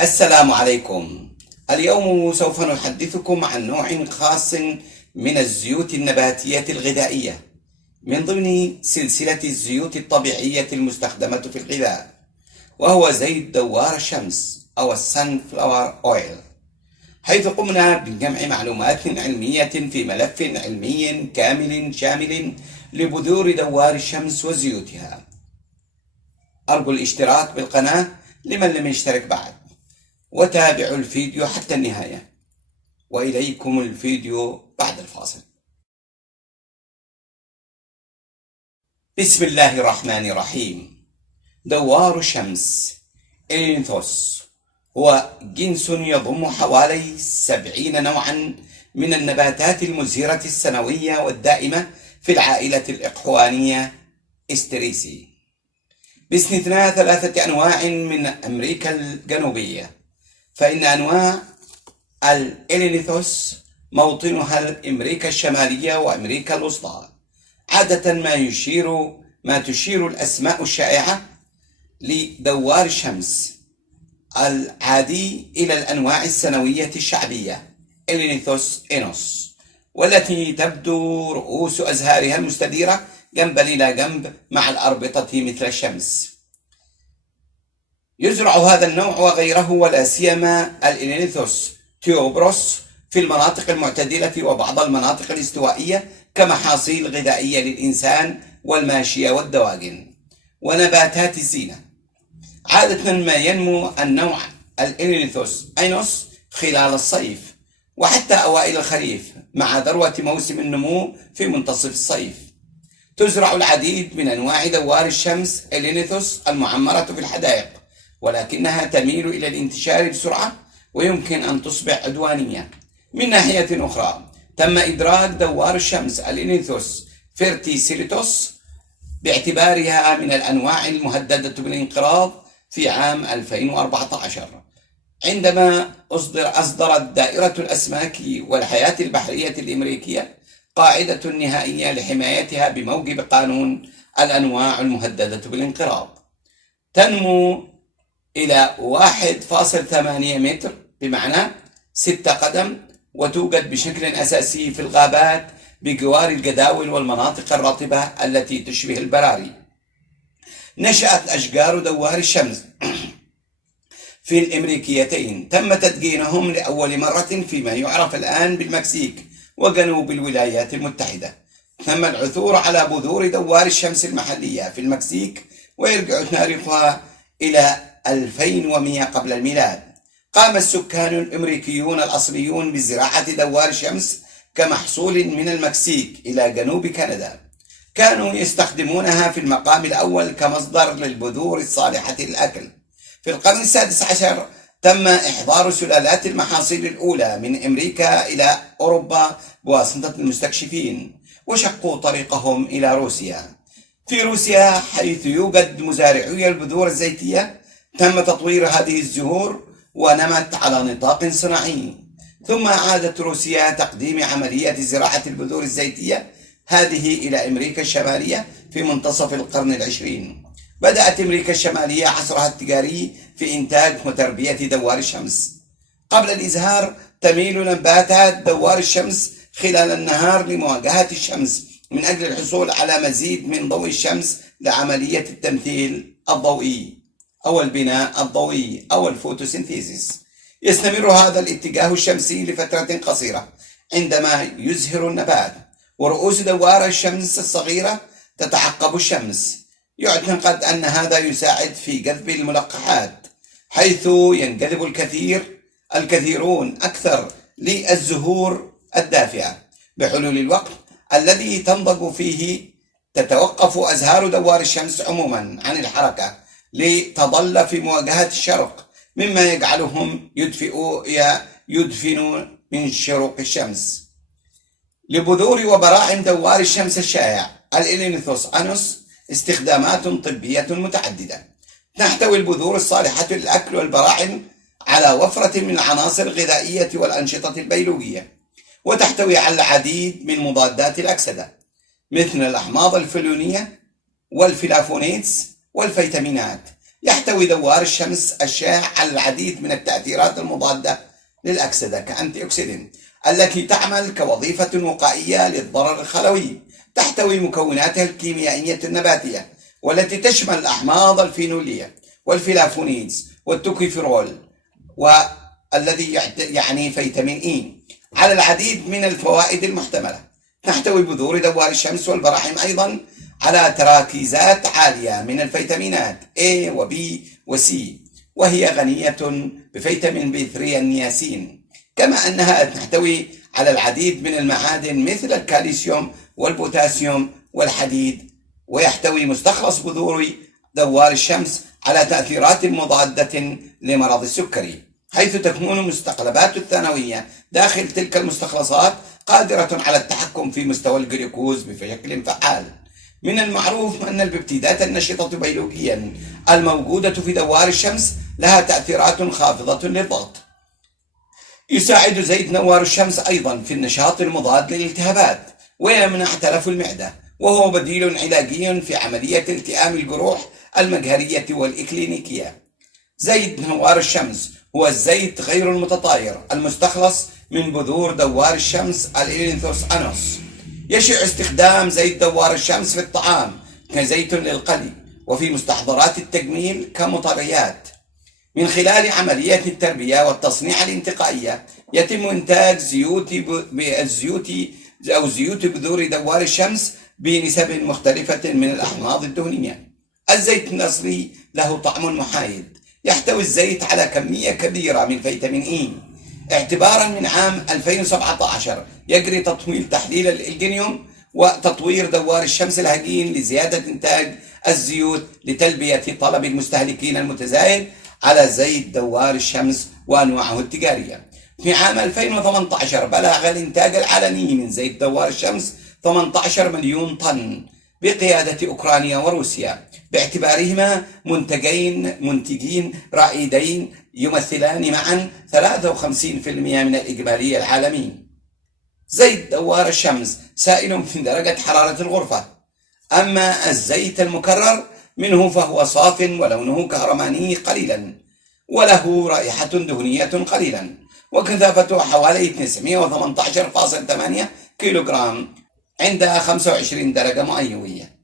السلام عليكم. اليوم سوف نحدثكم عن نوع خاص من الزيوت النباتية الغذائية من ضمن سلسلة الزيوت الطبيعية المستخدمة في الغذاء، وهو زيت دوار الشمس أو السنفلاور أويل، حيث قمنا بجمع معلومات علمية في ملف علمي كامل شامل لبذور دوار الشمس وزيوتها. أرجو الاشتراك بالقناة لمن لم يشترك بعد، وتابعوا الفيديو حتى النهاية، وإليكم الفيديو بعد الفاصل. بسم الله الرحمن الرحيم. دوار الشمس إلينثوس هو جنس يضم حوالي 70 نوعا من النباتات المزهرة السنوية والدائمة في العائلة الإقحوانية استريسي، باستثناء 3 أنواع من أمريكا الجنوبية، فإن أنواع الإلينثوس موطنها أمريكا الشمالية وأمريكا الوسطى. عادة ما تشير الأسماء الشائعة لدوار الشمس العادي إلى الأنواع السنوية الشعبية إلينثوس إينوس، والتي تبدو رؤوس أزهارها المستديرة جنبا إلى جنب مع الأربطة مثل الشمس. يزرع هذا النوع وغيره ولا سيما الإلينثوس تيوبروس في المناطق المعتدلة وبعض المناطق الاستوائية كمحاصيل غذائية للإنسان والماشية والدواجن ونباتات الزينة. عادة ما ينمو النوع الإلينثوس أينوس خلال الصيف وحتى أوائل الخريف، مع ذروة موسم النمو في منتصف الصيف. تزرع العديد من أنواع دوار الشمس إلينثوس المعمرة في الحدائق، ولكنها تميل إلى الانتشار بسرعة ويمكن أن تصبح عدوانية. من ناحية أخرى، تم إدراج دوار الشمس الإلينثوس فيرتيسيليتوس باعتبارها من الأنواع المهددة بالانقراض في عام 2014، عندما أصدرت دائرة الأسماك والحياة البحرية الأمريكية قاعدة نهائية لحمايتها بموجب قانون الأنواع المهددة بالانقراض. تنمو إلى 1.8 متر، بمعنى 6 قدم، وتوجد بشكل أساسي في الغابات بجوار الجداول والمناطق الرطبة التي تشبه البراري. نشأت أشجار دوار الشمس في الأمريكيتين، تم تدجينهم لأول مرة فيما يعرف الآن بالمكسيك وجنوب الولايات المتحدة. تم العثور على بذور دوار الشمس المحلية في المكسيك، ويرجع تاريخها إلى 2100 قبل الميلاد. قام السكان الأمريكيون الأصليون بزراعة دوار الشمس كمحصول من المكسيك إلى جنوب كندا. كانوا يستخدمونها في المقام الأول كمصدر للبذور الصالحة للأكل. في القرن السادس عشر تم إحضار سلالات المحاصيل الأولى من أمريكا إلى أوروبا بواسطة المستكشفين، وشقوا طريقهم إلى روسيا. في روسيا، حيث يوجد مزارعي البذور الزيتية، تم تطوير هذه الزهور ونمت على نطاق صناعي. ثم عادت روسيا تقديم عملية زراعة البذور الزيتية هذه إلى أمريكا الشمالية في منتصف القرن العشرين. بدأت أمريكا الشمالية عصرها التجاري في إنتاج وتربية دوار الشمس. قبل الإزهار تميل نباتات دوار الشمس خلال النهار لمواجهة الشمس من أجل الحصول على مزيد من ضوء الشمس لعملية التمثيل الضوئي أو البناء الضوئي أو الفوتوسينثيسيس. يستمر هذا الاتجاه الشمسي لفترة قصيرة عندما يزهر النبات، ورؤوس دوار الشمس الصغيرة تتعقب الشمس. يعتقد أن هذا يساعد في جذب الملقحات، حيث ينجذب الكثيرون أكثر للزهور الدافئة. بحلول الوقت الذي تنضج فيه تتوقف أزهار دوار الشمس عموما عن الحركة لتظل في مواجهة الشرق، مما يجعلهم يدفنوا من شروق الشمس. لبذور وبراعم دوار الشمس الشائع الإلينثوس أينوس استخدامات طبية متعددة. تحتوي البذور الصالحة للأكل والبراعم على وفرة من العناصر الغذائية والأنشطة البيولوجية، وتحتوي على العديد من مضادات الأكسدة مثل الأحماض الفلونية والفلافونيدز والفيتامينات، يحتوي دوار الشمس الشاع على العديد من التأثيرات المضادة للأكسدة كأنتي أكسيدنت التي تعمل كوظيفة وقائية للضرر الخلوي. تحتوي مكوناتها الكيميائية النباتية والتي تشمل الأحماض الفينولية والفلافونيدز والتوكيفيرول والذي يعني فيتامين إي على العديد من الفوائد المحتملة. تحتوي بذور دوار الشمس والبراحم أيضا على تراكيزات عالية من الفيتامينات A و B و C، وهي غنية بفيتامين B3 النياسين، كما أنها تحتوي على العديد من المعادن مثل الكالسيوم والبوتاسيوم والحديد. ويحتوي مستخلص بذور دوار الشمس على تأثيرات مضادة لمرض السكري، حيث تكون المستقلبات الثانوية داخل تلك المستخلصات قادرة على التحكم في مستوى الجلوكوز بشكل فعال. من المعروف أن الببتيدات النشطة بيولوجيا الموجودة في دوار الشمس لها تأثيرات خافضة للضغط. يساعد زيت نوار الشمس أيضا في النشاط المضاد للالتهابات ويمنع تلف المعدة، وهو بديل علاجي في عملية التئام الجروح المجهرية والإكلينيكية. زيت نوار الشمس هو الزيت غير المتطاير المستخلص من بذور دوار الشمس الإيلينثوس أنوس. يشيع استخدام زيت دوار الشمس في الطعام كزيت للقلي وفي مستحضرات التجميل كمطريات. من خلال عمليات التربية والتصنيع الانتقائية يتم إنتاج زيوت بذور دوار الشمس بنسب مختلفة من الأحماض الدهنية. الزيت النصري له طعم محايد. يحتوي الزيت على كمية كبيرة من فيتامين إي. اعتبارا من عام 2017 يجري تطويل تحليل الإلجينيوم وتطوير دوار الشمس الهجين لزيادة إنتاج الزيوت لتلبية طلب المستهلكين المتزايد على زيت دوار الشمس وأنواعه التجارية. في عام 2018 بلغ الإنتاج العالمي من زيت دوار الشمس 18 مليون طن بقيادة أوكرانيا وروسيا، باعتبارهما منتجين رائدين يمثلان معا 53% من الإجمالي العالمي. زيت دوار الشمس سائل في درجة حرارة الغرفة، أما الزيت المكرر منه فهو صاف ولونه كهرماني قليلا وله رائحة دهنية قليلا، وكثافته حوالي 918.8 كيلوغرام عند 25 درجة مئوية.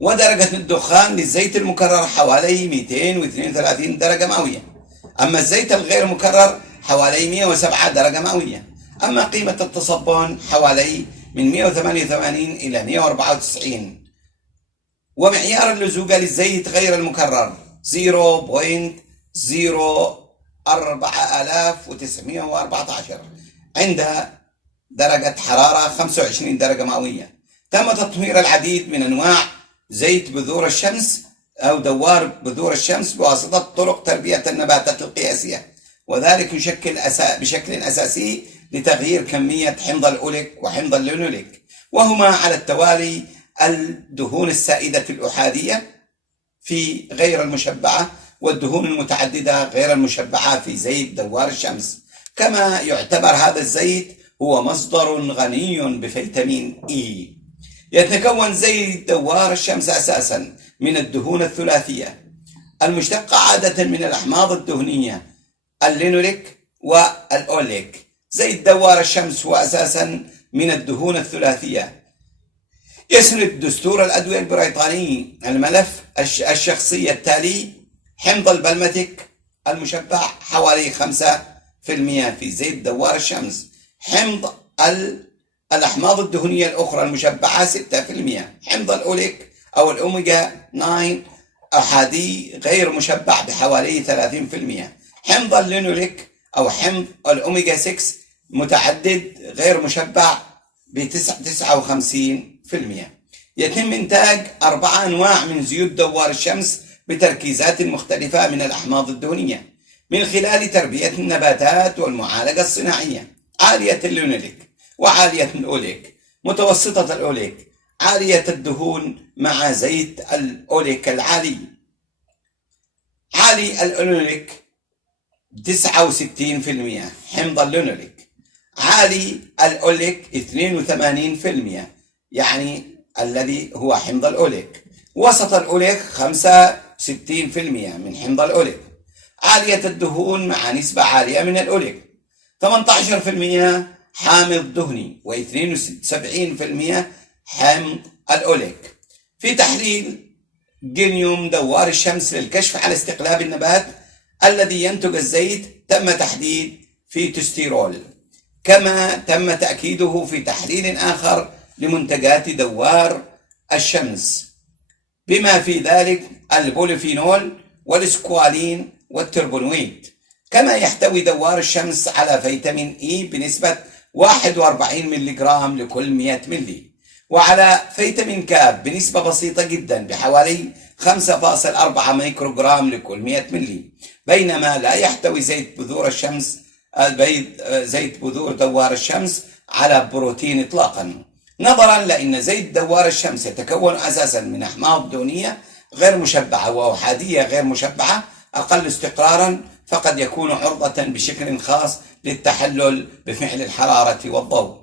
ودرجة الدخان للزيت المكرر حوالي 232 درجة مئوية، أما الزيت الغير مكرر حوالي 107 درجة مئوية. أما قيمة التصبن حوالي من 188 إلى 194. ومعيار اللزوجة للزيت غير المكرر 0.04914 عند درجة حرارة 25 درجة مئوية. تم تطوير العديد من أنواع زيت بذور الشمس أو دوار بذور الشمس بواسطة طرق تربية النباتات القياسية، وذلك يشكل بشكل أساسي لتغيير كمية حمض الأوليك وحمض اللينوليك، وهما على التوالي الدهون السائدة الأحادية في غير المشبعة والدهون المتعددة غير المشبعة في زيت دوار الشمس. كما يعتبر هذا الزيت هو مصدر غني بفيتامين إي. يتكون زيت دوار الشمس أساسا من الدهون الثلاثية المشتقة عادة من الأحماض الدهنية اللينوليك والأوليك. زيت دوار الشمس هو أساسا من الدهون الثلاثية. يسرد دستور الأدوية البريطاني الملف الشخصي التالي: حمض البلمتيك المشبع حوالي 5% في زيت دوار الشمس، حمض الأحماض الدهنية الأخرى المشبعة 6%، حمض الأوليك أو الأوميجا 9 أحادي غير مشبع بحوالي 30%، حمض اللينوليك أو حمض الأوميجا 6 متعدد غير مشبع ب 59%. يتم إنتاج 4 أنواع من زيوت دوار الشمس بتركيزات مختلفة من الأحماض الدهنية من خلال تربية النباتات والمعالجة الصناعية: عالية اللينوليك وعالية الأوليك، متوسطة الأوليك، عالية الدهون مع زيت الأوليك العالي. عالي اللينوليك 69%، حمض اللينوليك. عالي الأوليك 82%، يعني الذي هو حمض الأوليك. وسط الأوليك 65% من حمض الأوليك. عالية الدهون مع نسبة عالية من الأوليك. 18% حامض دهني و72% حمض الأوليك. في تحليل جينيوم دوار الشمس للكشف على استقلاب النبات الذي ينتج الزيت تم تحديد فيتوستيرول، كما تم تأكيده في تحليل آخر لمنتجات دوار الشمس بما في ذلك البوليفينول والسكوالين والتربونويد. كما يحتوي دوار الشمس على فيتامين إي بنسبة 41 ملغ لكل 100 ملي، وعلى فيتامين كاب بنسبة بسيطة جدا بحوالي 5.4 ميكروغرام لكل 100 ملي، بينما لا يحتوي زيت بذور الشمس زيت بذور دوار الشمس على بروتين إطلاقا، نظرا لأن زيت دوار الشمس يتكون أساسا من أحماض دهنية غير مشبعة وأحادية غير مشبعة أقل استقرارا، فقد يكون عرضة بشكل خاص للتحلل بفعل الحرارة والضوء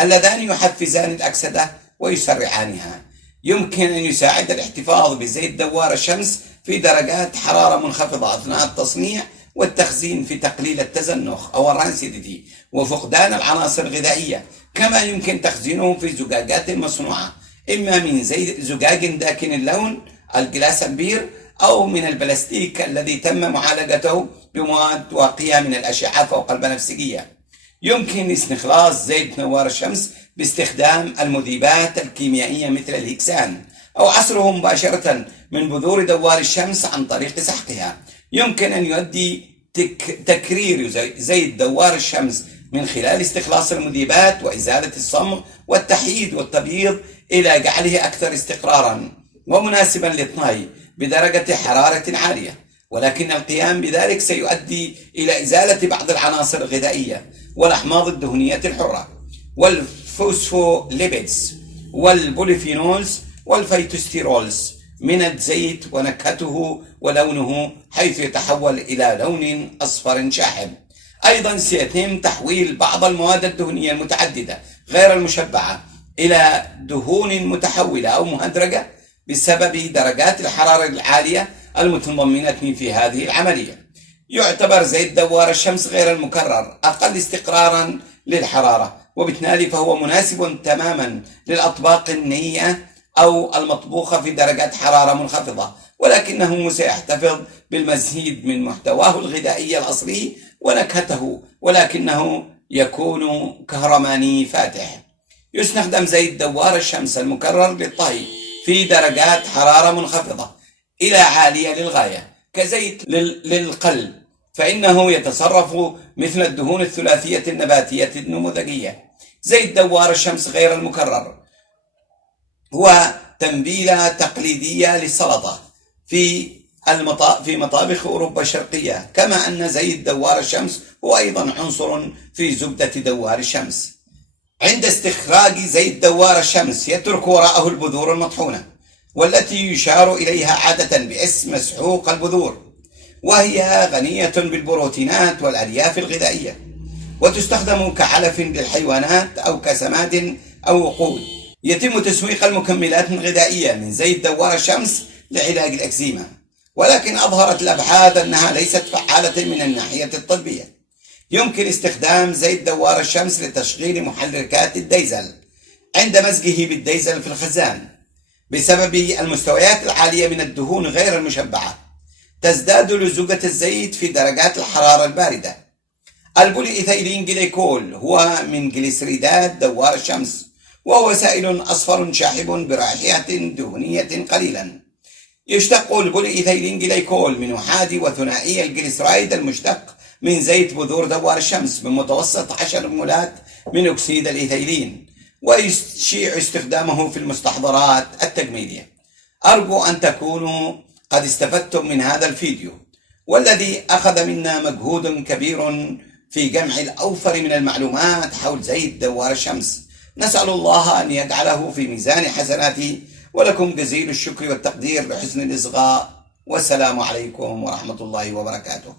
اللذان يحفزان الأكسدة ويسرعانها. يمكن أن يساعد الاحتفاظ بزيت دوار الشمس في درجات حرارة منخفضة أثناء التصنيع والتخزين في تقليل التزنخ أو الرانسيديتي وفقدان العناصر الغذائية. كما يمكن تخزينه في زجاجات مصنوعة إما من زجاج داكن اللون الجلاس البير أو من البلاستيك الذي تم معالجته بمواد واقية من الأشعة فوق البنفسجية. يمكن استخلاص زيت دوار الشمس باستخدام المذيبات الكيميائية مثل الهكسان أو عصره مباشرة من بذور دوار الشمس عن طريق سحقها. يمكن أن يؤدي تكرير زيت دوار الشمس من خلال استخلاص المذيبات وإزالة الصمغ والتحييد والتبييض إلى جعله أكثر استقرارا ومناسبا للطهي بدرجة حرارة عالية، ولكن القيام بذلك سيؤدي إلى إزالة بعض العناصر الغذائية والأحماض الدهنية الحرة والفوسفوليبيدز والبوليفينولز والفيتوستيرولز من الزيت ونكهته ولونه حيث يتحول إلى لون أصفر شاحب. أيضا سيتم تحويل بعض المواد الدهنية المتعددة غير المشبعة إلى دهون متحولة أو مهدرجة بسبب درجات الحرارة العالية المتضمنة في هذه العملية. يعتبر زيت دوار الشمس غير المكرر أقل استقرارا للحرارة، وبالتالي فهو مناسب تماما للأطباق النية أو المطبوخة في درجات حرارة منخفضة، ولكنه سيحتفظ بالمزيد من محتواه الغذائي الأصلي ونكهته، ولكنه يكون كهرماني فاتح. يستخدم زيت دوار الشمس المكرر للطهي في درجات حرارة منخفضة إلى عالية للغاية كزيت للقلب، فإنه يتصرف مثل الدهون الثلاثية النباتية النموذجية. زيت دوار الشمس غير المكرر هو تنبيلة تقليدية للسلطة في مطابخ أوروبا الشرقية، كما أن زيت دوار الشمس هو أيضا عنصر في زبدة دوار الشمس. عند استخراج زيت دوار الشمس يترك وراءه البذور المطحونة، والتي يشار إليها عادة باسم مسحوق البذور، وهي غنية بالبروتينات والألياف الغذائية، وتستخدم كعلف للحيوانات أو كسماد أو وقود. يتم تسويق المكملات الغذائية من زيت دوار الشمس لعلاج الأكزيما، ولكن أظهرت الأبحاث أنها ليست فعالة من الناحية الطبية. يمكن استخدام زيت دوار الشمس لتشغيل محركات الديزل عند مزجه بالديزل في الخزان بسبب المستويات العالية من الدهون غير المشبعة. تزداد لزوجة الزيت في درجات الحرارة الباردة. البولي إيثيلين جليكول هو من جليسريدات دوار الشمس، وهو سائل أصفر شاحب برائحة دهنية قليلا. يشتق البولي إيثيلين جليكول من أحادي وثنائي الجليسرايد المشتق من زيت بذور دوار الشمس بمتوسط 10 مولات من أكسيد الإيثيلين، ويشيع استخدامه في المستحضرات التجميلية. أرجو أن تكونوا قد استفدتم من هذا الفيديو، والذي أخذ منا مجهود كبير في جمع الأوفر من المعلومات حول زيت دوار الشمس. نسأل الله أن يجعله في ميزان حسناته، ولكم جزيل الشكر والتقدير لحسن الإصغاء، والسلام عليكم ورحمة الله وبركاته.